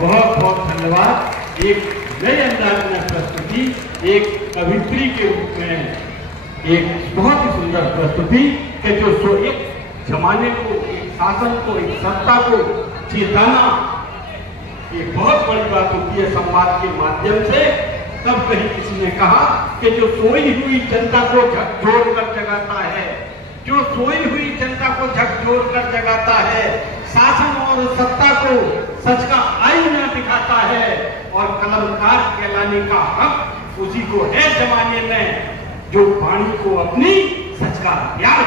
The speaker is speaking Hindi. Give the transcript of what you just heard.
बहुत बहुत धन्यवाद। एक नए अंदाज में प्रस्तुति, एक कवित्री के रूप में एक बहुत ही सुंदर प्रस्तुति कि जो एक जमाने को, एक शासन को, एक सत्ता को चेताना एक बहुत बड़ी बात होती है संवाद के माध्यम से। तब कहीं किसी ने कहा कि जो सोई हुई जनता को झकझोर कर जगाता है, जो सोई हुई जनता को झकझोर कर जगाता है, शासन और सत्ता को सच का आईना दिखाता है और कलमकार कहलाने का हक उसी को है जमाने में जो वाणी को अपनी सच का प्यार